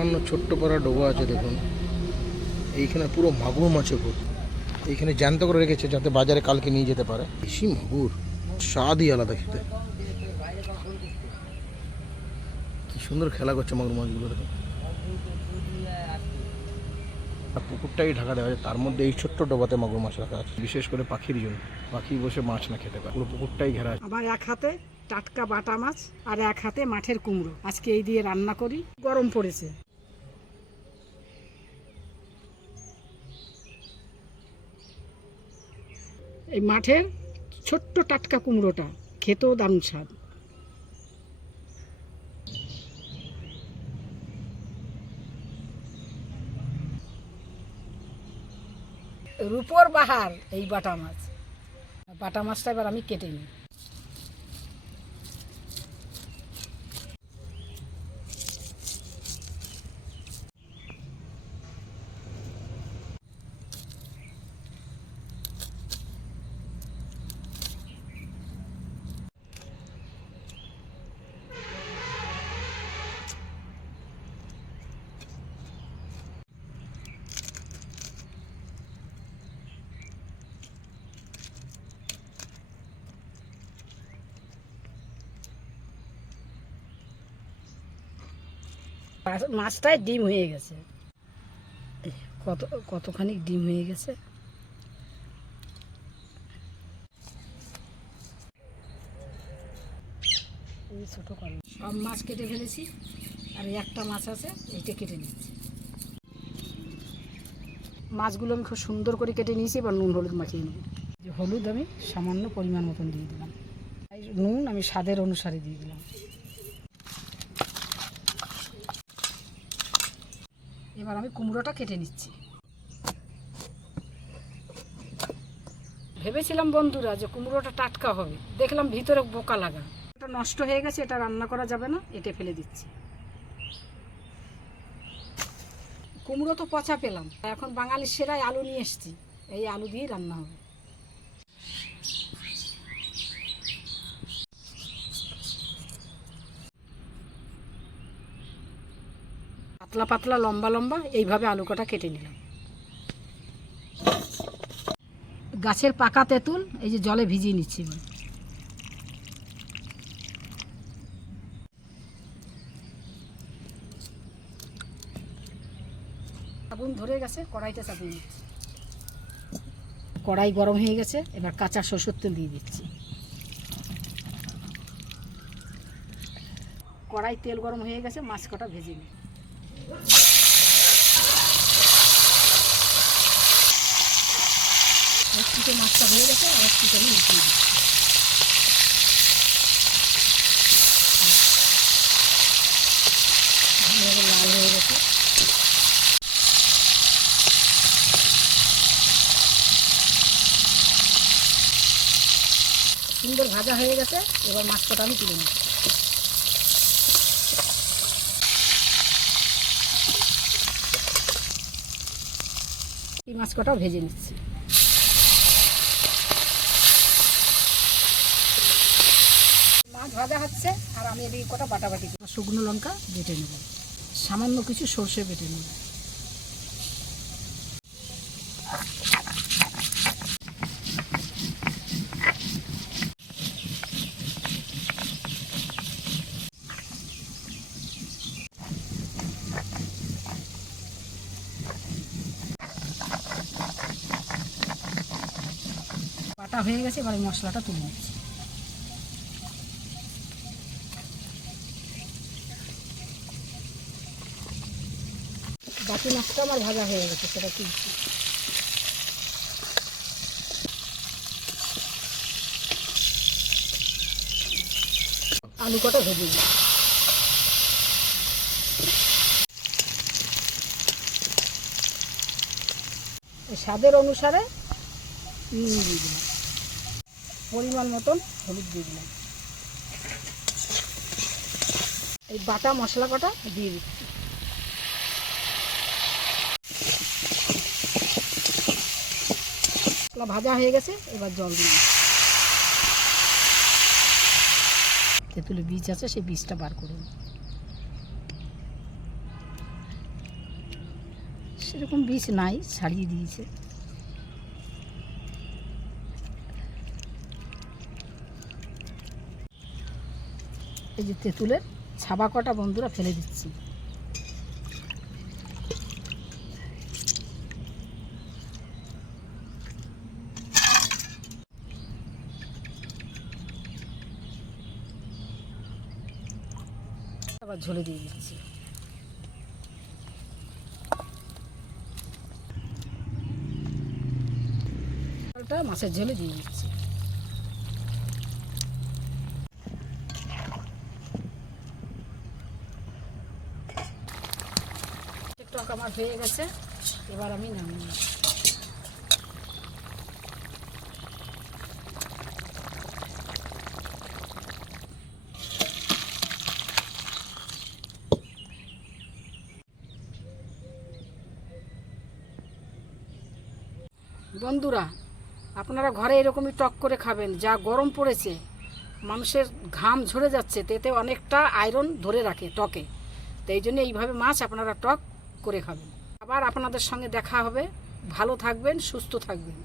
সামান্য ছোট্ট পাড়া ডোবা আছে দেখুন, এইখানে পুরো মাগুর মাছে ভর্তি। এইখানে জ্যান্ত করে রেখেছে যাতে বাজারে কালকে নিয়ে যেতে পারে। বেশি মাগুর, স্বাদই আলাদা খেতে। কি সুন্দর খেলা করছে মাগুর মাছগুলো দেখুন। আর পুকুরটাই ঢাকা দেওয়া আছে, তার মধ্যে এই ছোট্ট ডোবাতে মাগুর মাছ রাখা আছে, বিশেষ করে পাখির জন্য। পাখি বসে মাছ না খেতে পারে, পুরো পুকুরটাই ঘেরা আছে। আমার এক হাতে টাটকা বাটা মাছ আর এক হাতে মাঠের কুমড়ো, আজকে এই দিয়ে রান্না করি। গরম পড়েছে। এই মাঠের ছোট্ট টাটকা কুমড়োটা খেতেও দারুণ স্বাদ। রূপোর বাহার এই বাটা মাছ। বাটা মাছটা এবার আমি কেটে নিই। মাছটায় ডিম হয়ে গেছে, কতখানি ডিম হয়ে গেছে। এই ছোট কল সব মাছ কেটে ফেলেছি, আর একটা মাছ আছে এইটা কেটে নিচ্ছি। মাছগুলো আমি খুব সুন্দর করে কেটে নিয়েছি, এবার নুন হলুদ মাখিয়ে নেব। যে হলুদ আমি সামান্য পরিমাণ মতন দিয়ে দিলাম, নুন আমি স্বাদের অনুসারে দিয়ে দিলাম। এবার আমি কুমড়োটা কেটে নিচ্ছি। ভেবেছিলাম বন্ধুরা যে কুমড়োটা টাটকা হবে, দেখলাম ভিতরে বোকা লাগা। এটা নষ্ট হয়ে গেছে, এটা রান্না করা যাবে না, এটা ফেলে দিচ্ছি। কুমড়ো তো পচা পেলাম, এখন বাঙালির সেরাই আলু নিয়ে এসছি, এই আলু দিয়েই রান্না হবে। পাতলা পাতলা লম্বা লম্বা এইভাবে আলু কটা কেটে নিলাম। গাছের পাকা তেঁতুল এই যে জলে ভিজিয়ে নিচ্ছি। আগুন ধরে গেছে, কড়াইটা চাপিয়ে নিচ্ছি। কড়াই গরম হয়ে গেছে, এবার কাঁচা সরষের তেল দিয়ে দিচ্ছি। কড়াই তেল গরম হয়ে গেছে, মাছ কটা ভেজে নিই। একটু মাছটা হয়ে গেছে, আর একটু আমি মিশিয়ে দিই। ভালোভাবে লাল হয়ে গেছে। সুন্দর ভাজা হয়ে গেছে, এবার মাছ কটা আমি তুলে নিচ্ছি। এই মাছ কটাও ভেজে নিচ্ছি। মাছ ভাজা হচ্ছে, আর আমি এদিকে কটা বাটাবাটি শুকনো লঙ্কা বেটে নেব, সামান্য কিছু সর্ষে বেটে নেব। বাটা হয়ে গেছে, এবার মশলাটা তুলে নিচ্ছি। বাকি মাছটা আমার ভাজা হয়ে গেছে, সেটা তুলছি। আলু কটা ভেজে দিই। স্বাদের অনুসারে নুন দিয়ে দিলাম, পরিমাণ মতন হলুদ দিয়ে দিলাম। এই বাটা মশলা কটা দিয়ে দিচ্ছি। ভাজা হয়ে গেছে, এবার জল দিই। তেঁতুলের বীজ আছে, সেই বীজটা বার করে নিই। সেরকম বিষ নাই, ছাড়িয়ে দিয়েছে। এই যে তেঁতুলের ছাবা কটা বন্ধুরা ফেলে দিচ্ছি। আবার ঝোলে দিয়ে দিচ্ছি। মাছের ঝোলে দিয়ে দিচ্ছি। টক আমার হয়ে গেছে, এবার আমি নামিয়ে নিচ্ছি। বন্ধুরা, আপনারা ঘরে এরকমই টক করে খাবেন। যা গরম পড়েছে, মানুষের ঘাম ঝরে যাচ্ছে, তেতে অনেকটা আয়রন ধরে রাখে টকে। তো এই জন্য এইভাবে মাছ আপনারা টক করে খাবেন। আবার আপনাদের সঙ্গে দেখা হবে। ভালো থাকবেন, সুস্থ থাকবেন।